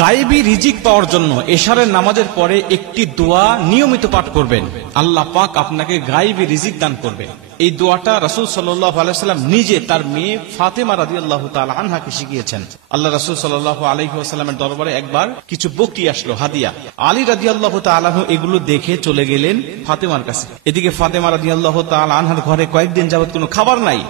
গায়েবী রিজিক পাওয়ার জন্য এশারের নামাজের পরে একটি দোয়া নিয়মিত পাঠ করবেন। আল্লাহ পাক আপনাকে গায়েবী রিজিক দান করবেন। এই দোয়াটা রাসূল সাল্লাল্লাহু আলাইহি ওয়াসাল্লাম নিজে তার মেয়ে ফাতেমা রাদিয়াল্লাহু তাআলা আনহাকে শিখিয়েছেন। আল্লাহ রাসূল সাল্লাল্লাহু আলাইহি ওয়াসাল্লামের দরবারে একবার কিছু বকরি আসলো হাদিয়া। আলী রাদিয়াল্লাহু তাআলা আনহু এগুলো দেখে চলে গেলেন ফাতেমার কাছে। এদিকে ফাতেমা রাদিয়াল্লাহু তাআলা আনহার ঘরে কয়েকদিন যাবত কোনো খাবার নাই।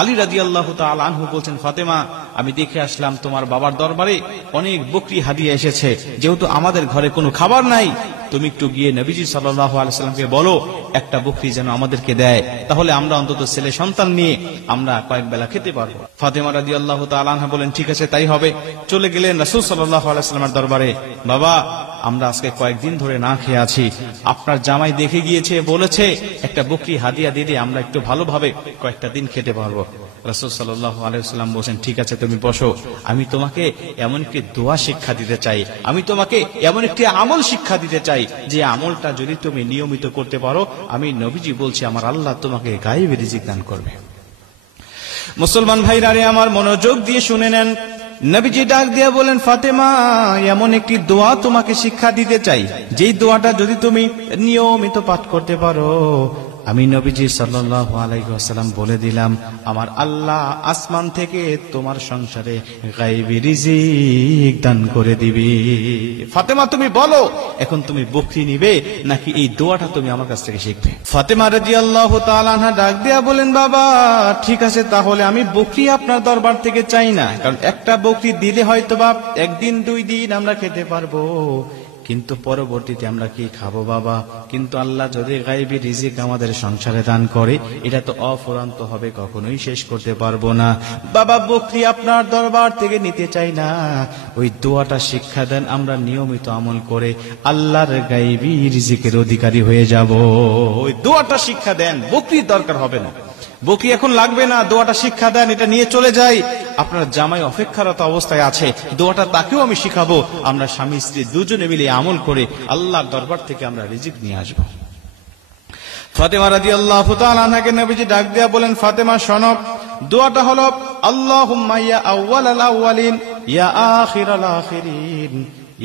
আলী রাদিয়াল্লাহু তাআলা আনহু বলছেন, ফাতেমা, আমি দেখে আসলাম তোমার বাবার দরবারে অনেক বকরি হাদিয়া এসেছে, যেহেতু আমাদের ঘরে কোনো খাবার নাই, তুমি একটু গিয়ে নবীজি সাল্লাল্লাহু আলাইহি ওয়াসাল্লামকে বলো একটা বকরি যেন আমাদেরকে দেয়, তাহলে আমরা অন্তত ছেলে সন্তান নিয়ে আমরা কয়েক বেলা খেতে পারবো। ফাতেমা রাদিয়াল্লাহু তাআলা আনহা বলেন, ঠিক আছে, তাই হবে। চলে গেলেন রাসূল সাল্লাল্লাহু আলাইহি ওয়াসাল্লামের দরবারে। বাবা, আমরা আজকে কয়েকদিন ধরে না খেয়ে আছি, আপনার জামাই দেখে গিয়েছে, বলেছে একটা বকরি হাদিয়া দিলে আমরা একটু ভালোভাবে কয়েকটা দিন খেতে পারবো। রাসূল সাল্লাল্লাহু আলাইহি ওয়াসাল্লাম বলেন, ঠিক আছে, তুমি বসো, আমি তোমাকে এমন একটি দোয়া শিক্ষা দিতে চাই, আমি তোমাকে এমন একটি আমল শিক্ষা দিতে চাই, যে আমলটা যদি তুমি নিয়মিত করতে পারো, আমি নবীজি বলছি আমার আল্লাহ তোমাকে গায়েবী রিজিক দান করবে। মুসলমান ভাইরা রে আমার, মনোযোগ দিয়ে শুনে নেন। নবীজি ডাক দিয়ে বলেন, ফাতেমা, এমন একটি দোয়া তোমাকে শিক্ষা দিতে চাই, যেই দোয়াটা যদি তুমি নিয়মিত পাঠ করতে পারো, আমি নবীজি সাল্লাল্লাহু আলাইহি ওয়াসাল্লাম বলে দিলাম, আমার আল্লাহ আসমান থেকে তোমার সংসারে গায়েবী রিজিক দান করে দিবি। ফাতেমা, তুমি বলো, এখন তুমি বকরি নিবে নাকি এই দোয়াটা তুমি আমার কাছ থেকে শিখবে? ফাতেমা রাদিয়াল্লাহু তাআলা আনহা ডাক দিয়া বলেন, বাবা, ঠিক আছে, তাহলে আমি বকরি আপনার দরবার থেকে চাই না, কারণ একটা বকরি দিলে হয়তো বা একদিন দুই দিন আমরা খেতে পারবো, কিন্তু পরবর্তীতে আমরা কি খাবো বাবা? কিন্তু আল্লাহ যদি গায়েবী রিজিক আমাদের সংসারে দান করে, এটা তো অফুরন্ত হবে, কখনোই শেষ করতে পারবো না। বাবা, বকরি আপনার দরবার থেকে নিতে চাই না, ওই দোয়াটা শিক্ষা দেন, আমরা নিয়মিত আমল করে আল্লাহর গায়েবী রিজিকের অধিকারী হয়ে যাব। ওই দোয়াটা শিক্ষা দেন, বকরির দরকার হবে না, বকরি এখন লাগবে না, দোয়াটা শিক্ষা দেন, এটা নিয়ে চলে যাই। আপনার জামাই অপেক্ষারত অবস্থায় আছে, দোয়াটা তাকেও আমি শিখাবো, আমরা স্বামী স্ত্রী দুজনে মিলে আমল করে আল্লাহর দরবার থেকে আমরা রিজিক নিয়ে আসবো। ফাতেমা রাদিয়াল্লাহু তাআলা আনহাকে নবীজি ডাক দিয়া বলেন, ফাতেমা শোনো, দোয়াটা হলো আল্লাহুম্মা ইয়া আউয়ালাল আউয়ালিন ইয়া আখিরাল আখিরিন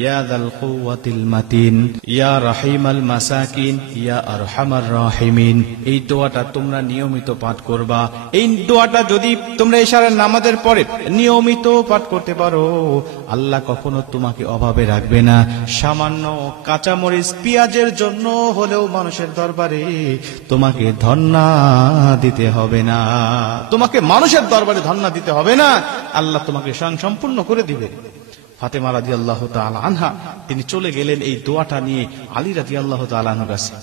ইয়া যাল কুওয়াতিল মাতিন ইয়া রাহিমাল মাসাকিন ইয়া আরহামার রাহিমিন। এই দোয়াটা তোমরা নিয়মিত পাঠ করবা। এই দোয়াটা যদি তোমরা ইশারার নামাজের পরে নিয়মিত পাঠ করতে পারো, আল্লাহ কখনো তোমাকে অভাবে রাখবে না। সামান্য কাঁচামরিচ পেঁয়াজের জন্য হলেও মানুষের দরবারে তোমাকে ধন্না দিতে হবে না, তোমাকে মানুষের দরবারে ধন্না দিতে হবে না, আল্লাহ তোমাকে সম্পূর্ণ করে দিবে। ফাতেমা রাদিয়াল্লাহু তাআলা আনহা তিনি চলে গেলেন এই দোয়াটা নিয়ে আলী রাদিয়াল্লাহু তাআলা আনহুর কাছে।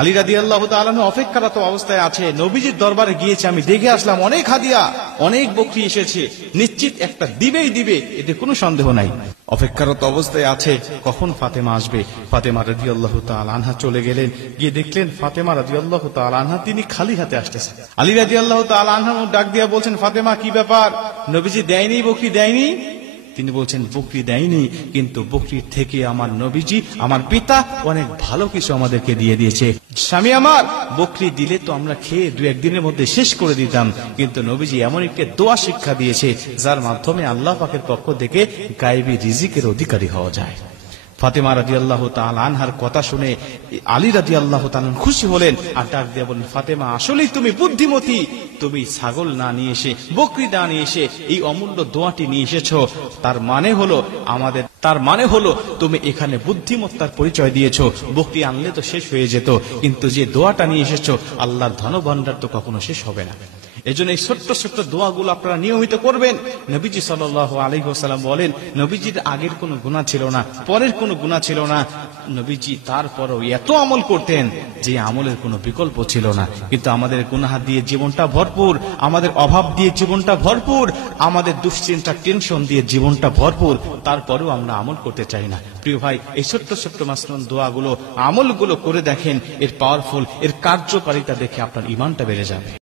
আলী রাদিয়াল্লাহু তাআলা আনহু অপেক্ষারত অবস্থায় আছে, নবীজির দরবারে গিয়েছে, আমি দেখে আসলাম অনেক হাদিয়া, অনেক বকরি এসেছে, নিশ্চিত একটা দিবেই দিবে, এতে কোনো সন্দেহ নাই। অপেক্ষারত অবস্থায় আছে কখন ফাতেমা আসবে। ফাতেমা রাদিয়াল্লাহু তাআলা আনহা চলে গেলেন, গিয়ে দেখলেন ফাতেমা রাদিয়াল্লাহু তাআলা আনহা তিনি খালি হাতে আসতেছেন। আলী রাদিয়াল্লাহু তাআলা আনহা ডাক দিয়া বলছেন, ফাতেমা, কি ব্যাপার? নবীজি দেয়নি, বকরি দেয়নি? তিনি বলছেন, বকরি দেয়নি, কিন্তু বকরির থেকে আমার নবীজি, আমার পিতা অনেক ভালো কিছু আমাদেরকে দিয়ে দিয়েছে। স্বামী আমার, বকরি দিলে তো আমরা খেয়ে দু একদিনের মধ্যে শেষ করে দিতাম, কিন্তু নবীজি এমন একটি দোয়া শিক্ষা দিয়েছে, যার মাধ্যমে আল্লাহ পাকের পক্ষ থেকে গায়েবী রিজিকের অধিকারী হওয়া যায়। ফাতেমা রাদিয়াল্লাহু তাআলা আনহার কথা শুনে আলী রাদিয়াল্লাহু তাআলা খুশি হলেন, আর ডাক দিয়ে বলেন, ফাতেমা, আসলেই তুমি বুদ্ধিমতী, তুমি ছাগল না নিয়ে এসে, বকরি না নিয়ে এসে এই অমূল্য দোয়াটি নিয়ে এসেছো, তার মানে হলো তুমি এখানে বুদ্ধিমত্তার পরিচয় দিয়েছো। বকরি আনলে তো শেষ হয়ে যেত, কিন্তু যে দোয়াটা নিয়ে এসেছো, আল্লাহর ধনভাণ্ডার তো কখনো শেষ হবে না। এজন্য এই ছোট্ট ছোট্ট দোয়াগুলো আপনারা নিয়মিত করবেন। নবীজি সাল্লাল্লাহু আলাইহি ওয়াসাল্লাম বলেন, নবীজির আগের কোনো গুনাহ ছিল না, পরের কোনো গুনাহ ছিল না, নবীজি তারপরেও এত আমল করতেন যে আমলের কোনো বিকল্প ছিল না। কিন্তু আমাদের গুনাহ দিয়ে জীবনটা ভরপুর, আমাদের অভাব দিয়ে জীবনটা ভরপুর, আমাদের দুশ্চিন্তা টেনশন দিয়ে জীবনটা ভরপুর, তারপরেও আমরা আমল করতে চাই না। প্রিয় ভাই, এই ছোট্ট ছোট্ট মাসনুন দোয়াগুলো, আমলগুলো করে দেখেন, এর পাওয়ারফুল, এর কার্যকারিতা দেখে আপনার ঈমানটা বেড়ে যাবে।